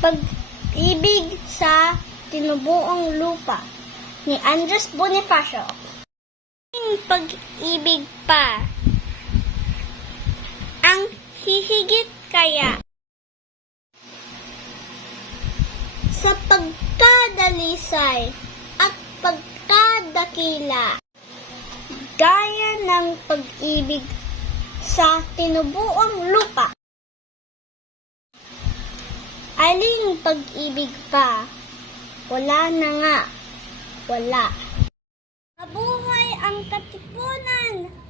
Pag-ibig sa tinubuong lupa ni Andres Bonifacio. Pag-ibig pa ang hihigit kaya sa pagkadalisay at pagkadakila gaya ng pag-ibig sa tinubuong lupa. Aling pag-ibig pa? Wala na nga. Wala. Mabuhay ang Katipunan!